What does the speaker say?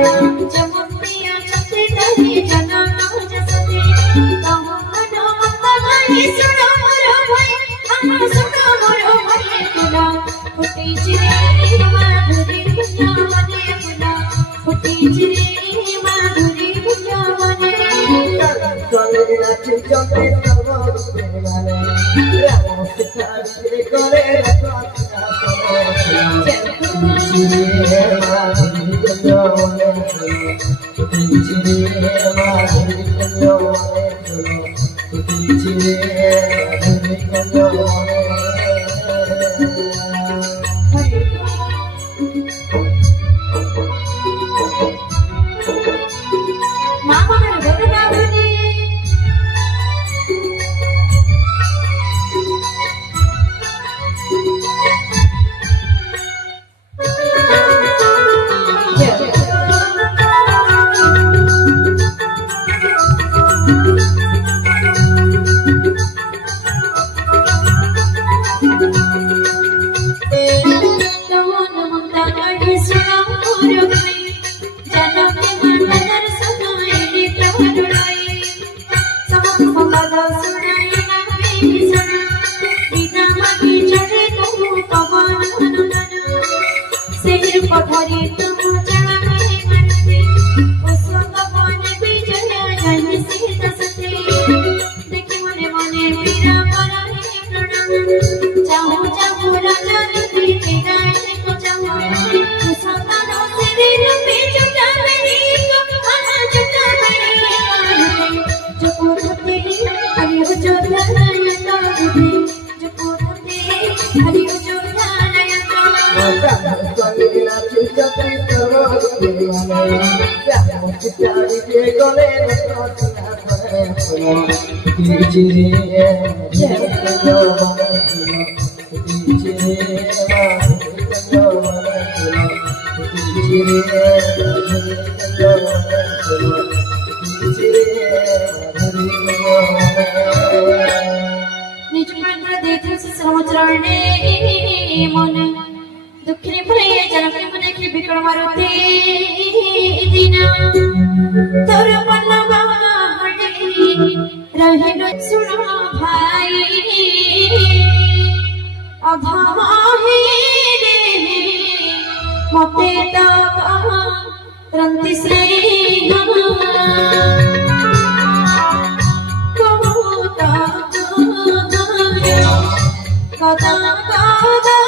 जमुनिया छते तले जना जसते कहो मनो मताई सुनो मोरो भाई हाँ सुनो मोरो भाई तुला फुटी चिरे माधुरी बुझा मने तुला फुटी चिरे माधुरी बुझा मने चले नाचे चले तबो बेवाले राम सितारे करे रखना चिरे माधुरी बुझा मने चिरे माधुरी बुझा मने चिरे माधुरी बुझा मने पथरी तुम जाने मनसे उसक बने बिजया नहीं से दसते देखे मने मने मेरा पराहे प्रणम चाहूं चाहूं राजा दी तेरा को चाहूं उसक नो से दिल पे जुटा मेरी को आना जुटा मेरी जो कोठते हरि हो जो ध्यान ताते जो कोठते हरि हो जो ध्यान ताते दुखरे भय जनकरे मने की बिकड़ मारुते दिना तोर मनवा हडे रहे न सुनो भाई अभाहे रे मते ता रंति श्री कबूता कदा कदा